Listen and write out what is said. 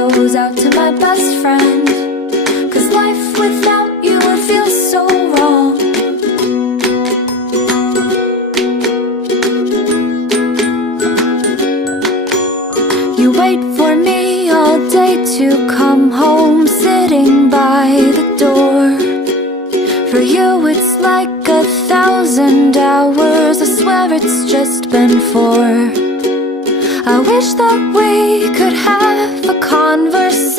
Goes out to my best friend, 'cause life without you would feel so wrong. You wait for me all day to come home, sitting by the door. For you it's like 1,000 hours, I swear it's just been 4. I wish that we could have a conversation